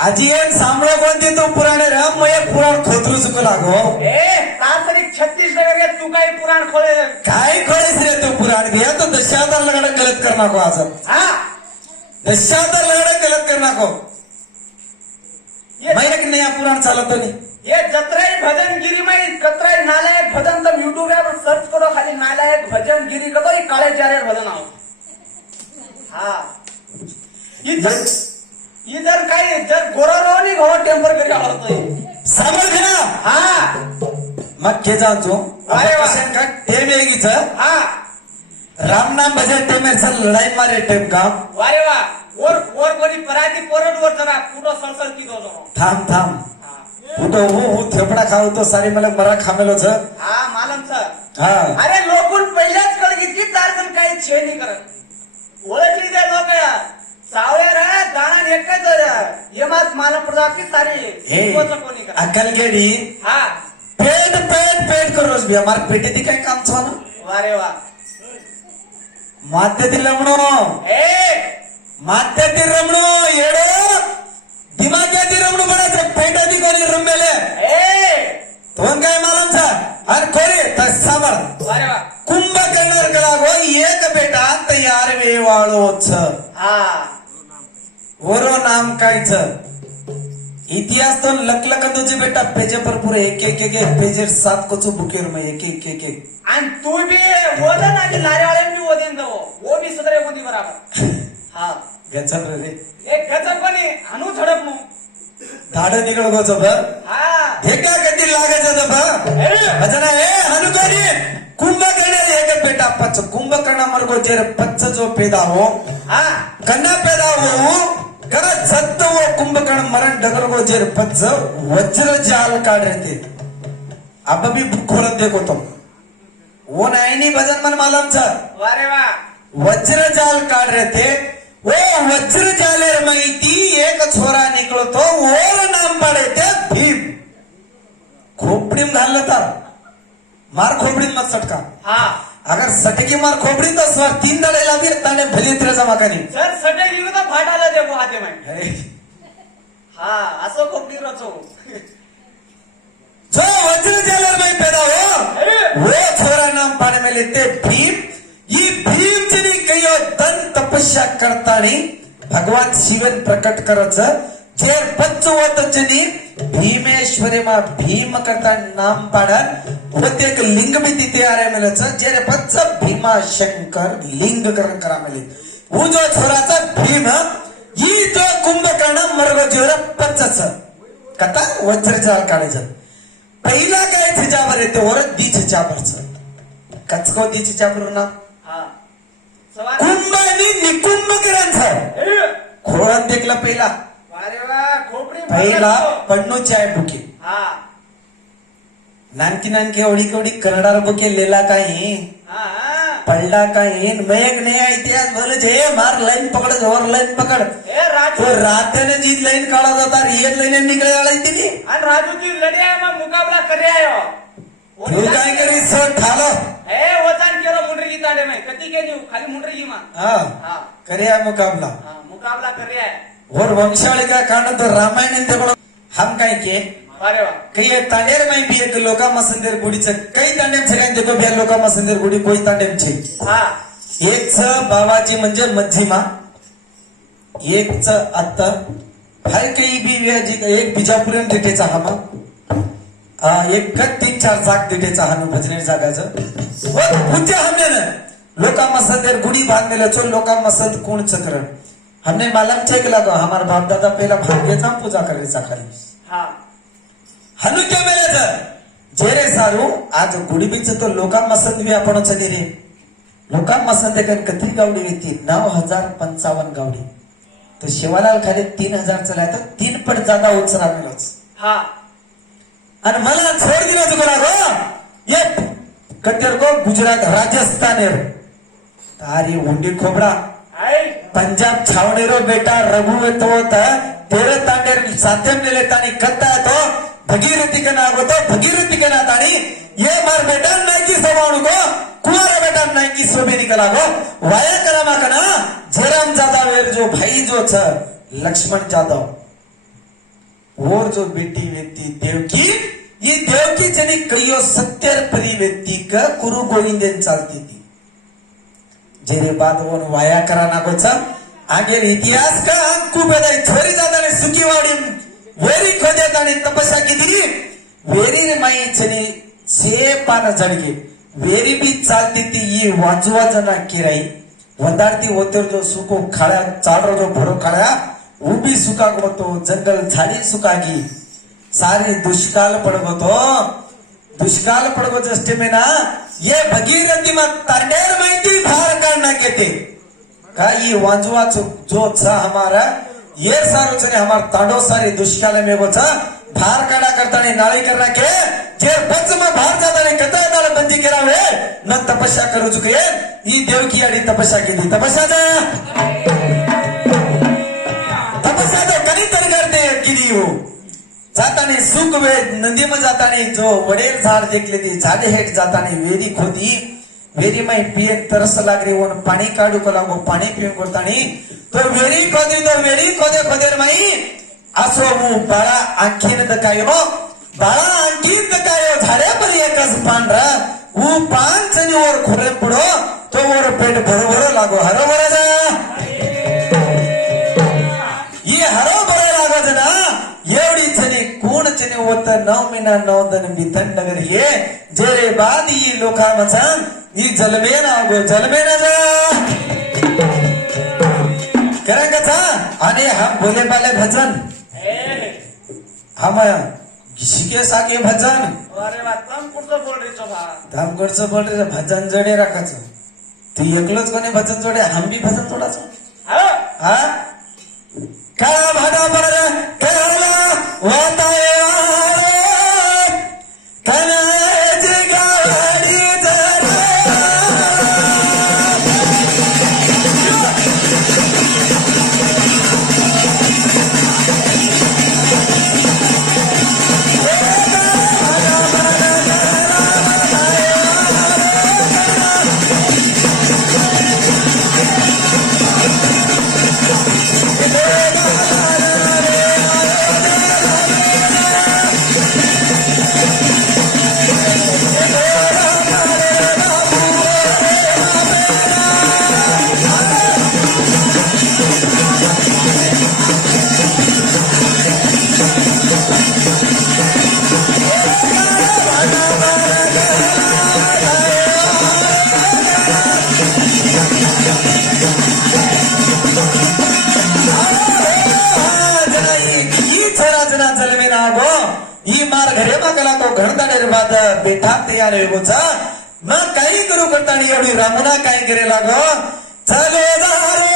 आजी एन सांभळो कोणती तू पुराणे राम मग एक पुराण खोतरू चुकू लागो तासरी 36 नगर तू काही पुराण खोले काय खोळीस रे तू पुराण घे तो दशावतार लगडा गलत कर नाको आज हा दशावतार लगडा गलत कर नाको महिने की नाही पुराण चालतो नाही ये जत्राई भजन गिरी में कतराई नालायक भजन तुम यूट्यूब पर सर्च करो खाली नालायक भजन गिरी करो ये काळे चारे भजन आओ हा इधर काही जर गोरारोनी घोडा टेम्पर करी आवडतोय सांभाळ घ्या हा मग के जातो अरे वा. का टेम येगीच हा राम नाम भजे टेमेर सर लढाई मारे टेम काम वारे वा और कोणी पराठी पोरड वर जरा कुठं सळसळ की दो थांब थांब कुठं हो थेपडा खाऊ तो सारी मला मरा खामेलो छ हा मालम सर हा अरे लोकून पहिल्याच कळ घेतली तारकन काही छे नाही करत ओळखली ते लोक सावळे रे दाणा एकच यमात मालम प्रजाती सारी कोणी करत अक्कलगेडी हा पेट पेट पेट करो भी हमारे पेटे दी काय काम छो ना वारे वा माते दी लमणो माते दी रमणो येडो दिमागे दी रमणो बड़ा पेटा दी कोणी रमेले तो काय मालूम छ अरे कोरी तसावर वारे वा कुंभकर्ण गलागो एक बेटा तयार वेवाळो छ हा वरो नाम काय छ इतिहास तो लकलक तुझे बेटा पेजे पर पूरे एक पेजेर 7 कोचो बुकेर में एक आणि तू भी बोल ना की लारे वाले भी वो देन दो वो भी सुधरे होती बराबर हा गचन रे एक गजब बनी अनु झडप मु धाड निकळ गोचो बर हा एका गती लागायचं बर भजना ए हनुकारी कुंभकर्ण एक बेटा पच कुंभकर्ण मरगो जेर पच जो पैदा हो हा कन्या पैदा हो कर सत्य वो कुंभकर्ण मरण डगर को जेर पच वज्र जाल काढ रहते अब भी खोलत देखो तुम वो नहीं भजन मन मालूम छ वारे वा वज्र जाल काढ रहते वो वज्र जालेर माहिती एक छोरा निकलो तो और नाम पडे ते भीम खोपडीम घाललं तर मार खोपडीत मत सटका हा अगर सटकी मार खोपडी तो स्वर 3 दडे लावी ताने भली तिर जमा करी सर सटे गेलो तर फाटाला देबो हाते माय हा असो कोपडी रचो जो वज्र जालेर में पैदा हो वो छोरा नाम पाने में लेते भीम ये भीम जनी कयो दन तपस्या करता नहीं भगवान शिवन प्रकट करच जेर पच्च होत जनी भीमेश्वरी मा भीम करता नाम पाडन होते एक लिंग भी तिथे आरे मिलच जेरे पच्च भीमा शंकर लिंग करण करा मिले वो जो छोराचा भीम ही जो कुंभकर्ण मरगो जेर पच्चच कथा वज्र जाल काढायचं पहिला काय छिजावर येते वर दी छिजावरच कचको दी छिजावर ना हा सवाल कुंभानी निकुंभ करांचं खोळण देखला पहिला वारे वा खोपडी पहिला पन्नू चाय बुके हा नानकी एवढी केवढी करणार बुके लेला काही हा पडला काही मयक नाही आहे इतिहास बोल जे मार लाईन पकड जोर लाईन पकड ए राजू तो रात्याने जी लाईन काढा जाता रियल लाईन निकळे आला तिने आणि राजू जी लढ्या मग मुकाबला करे आयो तू काय करी सर ठालो ए वचन केरो मुंडरी की ताडे में कती के न्यू खाली मुंडरी की मा हा हा करे मुकाबला हा मुकाबला करे आय और वंशावली का कांड तो रामायण देखो हम काय के अरे वा कई तांडेर में भी एक लोका मसंदेर गुडीच कई तांडेम सगळ्यां देखो बिया लोका मसंदेर गुडी कोई तांडेम छे हा एक च बाबाजी म्हणजे मज्जिमा एक च अत्ता हर काही बी एक बिजापुरन डिटेचा हा मग एक 3-4 जाग डिटेचा हा भजनेर जागाचं व पूजा हमने लोका मसंदेर गुडी बांधलेलं चो लोका मसंद कोण चक्रण हमने मालूम चेक लगो हमार बाप दादा पहला भाग्यचा पूजा करायचा खाली हा हनु क्या मेले जेरे सारू आज गुडीबीच तो लोका मसंद भी आपण चली रे लोका मसंद कन कथरी गावडी येते 9055 गावडी तो शिवालाल खाली 3000 चला तर 3 पट ज्यादा उचरा मिळच हा आणि मला छोड दिला तुला गो ये कटेर को गुजरात राजस्थान तारी हुंडी खोबड़ा पंजाब छावणेरो बेटा रघु तो तेरे तांडेर साध्यम लेतानी कत्ता तो भगीरथी का नाम तो भगीरथी का नातानी ये मार बेटा नहीं की सवाणु को कुमार बेटा नहीं की सोबे निकला गो वाया करा मा कना जयराम जादव जो भाई जो छ लक्ष्मण जादव और जो बेटी व्यक्ति देवकी ये देवकी जनी कईयो 70 परी व्यक्ति का गुरु गोविंदन चालती थी जेरे बाद वो वाया करा नाको चा आगे इतिहास का अंकु बेदाई छोरी जाता ने सुखी वाड़ी वेरी खोदे ताने तपस्या की दी वेरी रे माई चनी से पाना जड़गे वेरी भी चालती थी ये वाजुआ जना किराई वंदारती होते जो सुको खड़ा चाड़ो जो भरो खड़ा वो भी सुका गो तो जंगल झाड़ी सुकागी सारी दुष्काल पड़गो तो दुष्काल पड़गो जस्टे में ना ये भगीरथी मत तांडेर माहिती भार काढना केते का ये वांजुआ जो छ हमारा ये सारो चने हमार तांडो सारी दुष्काल में गो छ भार काढा करता नहीं नाळी करना के जे बच में भार जाता नहीं कता नाळ बंदी करावे न तपस्या करू चुके ये देव की आड़ी तपस्या केली तपस्या जा तपस्या तो कधी तर करते केली हो जातानी सुख वे नदी में जातानी जो वडेर झाड देखले ती झाडे हेठ जातानी वेरी खोदी वेरी माई पिये तरस लागरी वन पाणी काढू को लागो पाणी पिऊन करतानी तो वेरी खोदे खोदेर माई असो वो बाळा आणखीन दकायो बाळा आणखीन दकायो झाडे पर एकच पांढरा वो पांचनी वर खोरे पडो तो वर पेट भरो लागो हरो बरा जा ये हरो बरा लागो जना एवढी चने कोण चने होत 9 महिना 9 दिन बिथन नगर ये जेरे बाद ये लोका मचान ये जलमे ना जा करेंगे था आणि हम बोले वाले भजन हम ऋषिकेश आगे भजन अरे वा तम कुठचं बोल रे चोभा धामगडचं बोल रे भजन जोडे राखायचं तू एकलोच कोणी भजन जोडे हम भी भजन जोडायचं हा काय भाडा बर केला वाताय कनाज गाडी जरा घरे मागला तो घणदाडेर बाद बेठा तयार हो जा मग काही करू करता एवढी रामुना काय करे लागो चले दारे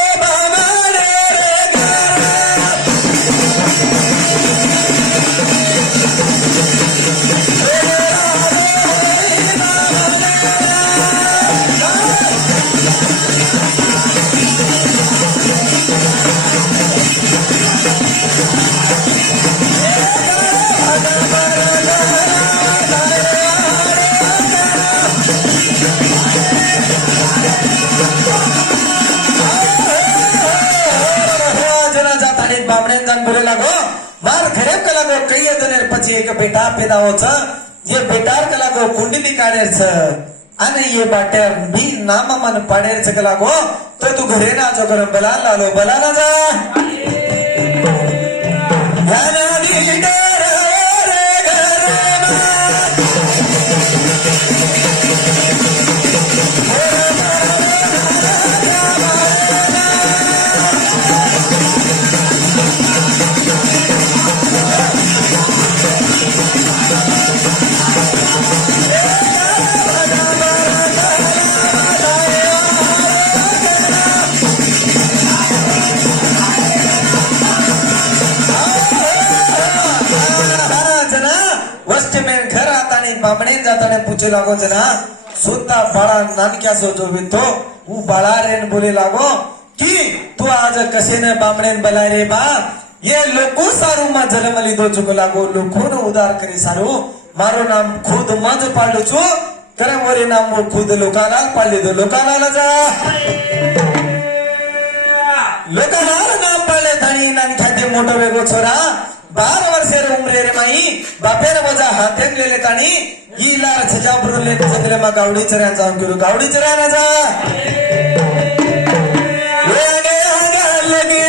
बाबारे बोले लागो मार घरे का लागो कई जनेर पछि एक बेटा पैदा होच ये बेटार का लागो कुंडली काढेर छ आणि ये बाटेर बी नाम मन पाडेर छ का लागो तो तू घरे ना जो कर बला लालो बला ना जा याना दी डर रे घरे मा बामणे जाताने पूछे लागो जना सुद्धा बाळा नानक्या सोचो बितो वो बाळा रेन बोले लागो कि तू आज कसे न बामणे बलाय रे बा ये लोको सारू मा जन्मली दो चुक लागो लोको न उदार करी सारू मारो नाम खुद मज पाडलो छु करे मोरे नाम वो खुद लोकाला पाडले दो लोकाला जा लोकाला नाम पाडले धणी नान खाते मोठो वेगो छोरा 12 वर्षेर उमरे रे माई बापेर वजा हातेन लेले ताणी इलार छजाबरू लेक जगले मा गावडी चऱ्या जाऊन करू गावडी चऱ्या ना जा लगे लगे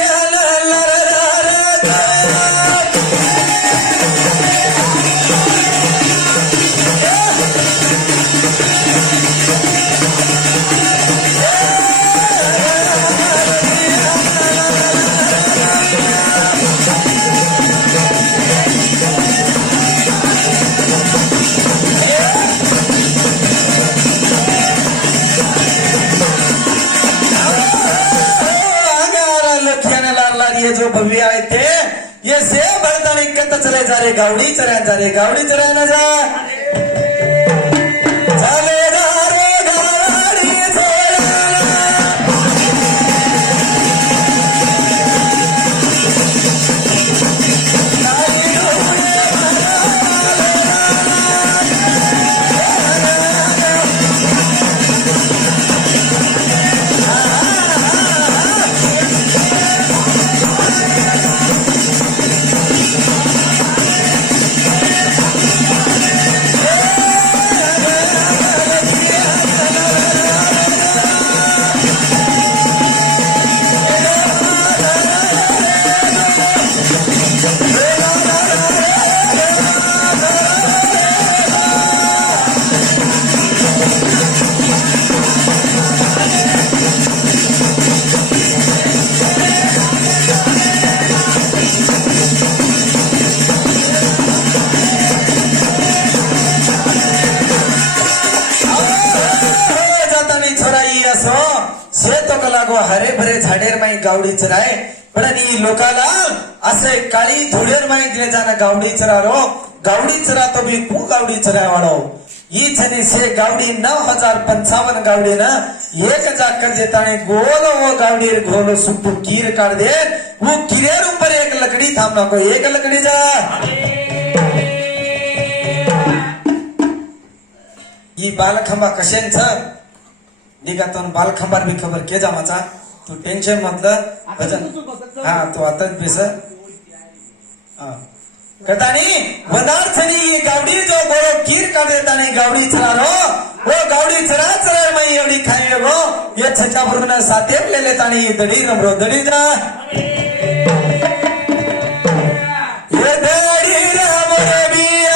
ये जो भव्य आए थे ये से बड़तानी कत चले जा रे गावडी चरा जा रे गावडी चरा ना जा चले जा रे गावडी हरे भरे झाडेर माई गावडी चराय पण आणि लोकाला असे काळी धुळेर माई दिले जाना गावडी चरारो गावडी चरा तो भी कु गावडी चराय वाळो ई छने से गावडी 9055 गावडी ना एक जाकर देताने गोल वो गावडी गोल सुट्टू कीर काढ दे वो कीरेर ऊपर एक लकड़ी थाम नको एक लकड़ी जा ई बालखंबा कशेंच निघातून बालखंबार भी खबर के जामाचा तू टेन्शन म्हटलं भजन हा तू आताच बेस कतानी वनार्थनी गावडी जो गोरो कीर का देताने गावडी चरारो वो गावडी चरा चरा मई एवढी खाई गो ये छचा भरून सातेम ले लेतानी दडी रमरो दडी जा ये दडी रमरो बिया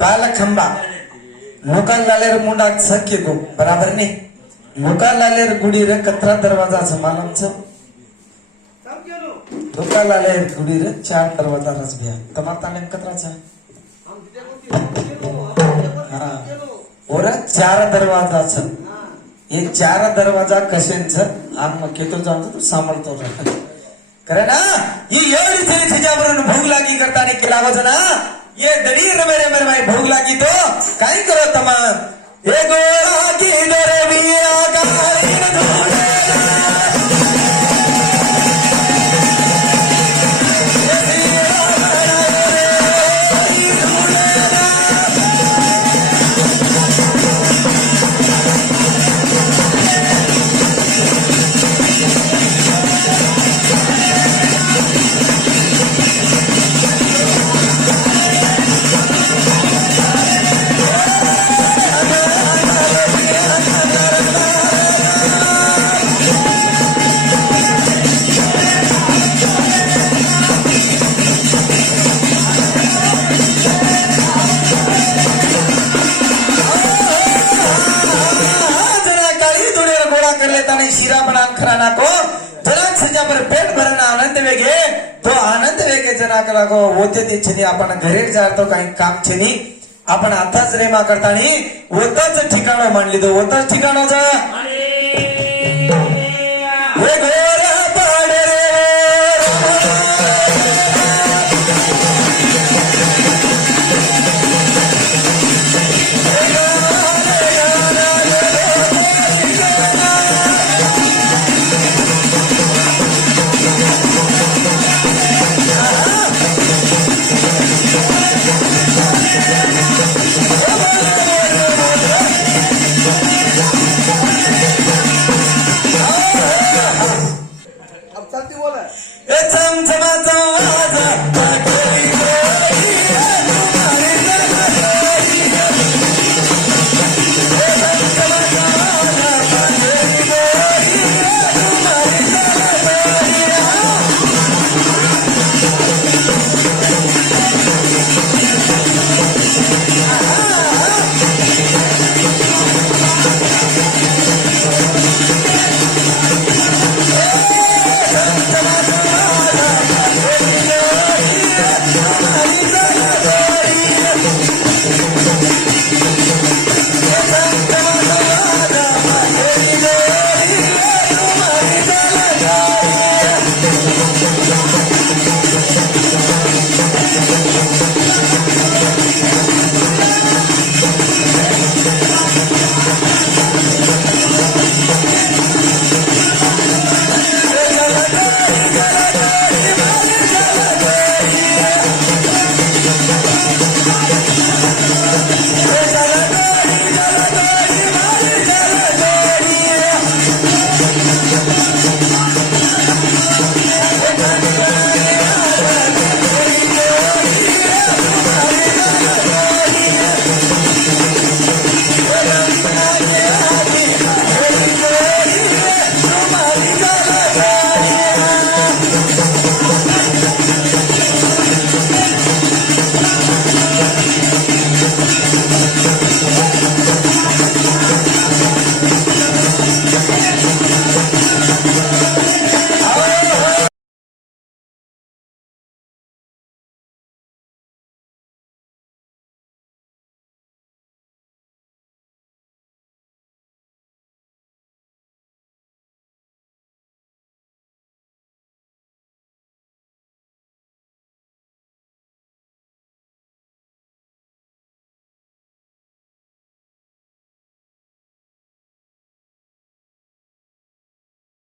बालखंबा लोकां लालेर मुंडा सख्य गो बराबर नहीं लोकां लालेर गुडी रे कतरा दरवाजा मालूम छ लोकां लालेर गुडी रे 4 दरवाजा रस भया तमाता नेम कतरा छ हां और 4 दरवाजा छ ये 4 दरवाजा कशेन छ आम केतो जाऊ तो सांभळतो करे ना ये एवढी तरी तिच्यावरून भूक लागी करताने केला वजना ये दडी रमेरे मेरे माई भूक लागी तो काय करो तमा ये गोळा की दरबिया गाईन धुळे नाक लागो होते ते छेनी आपण घरी जातो काही काम छेनी आपण आताच रेमा करतानी होताच ठिकाण मांडली तो होताच ठिकाण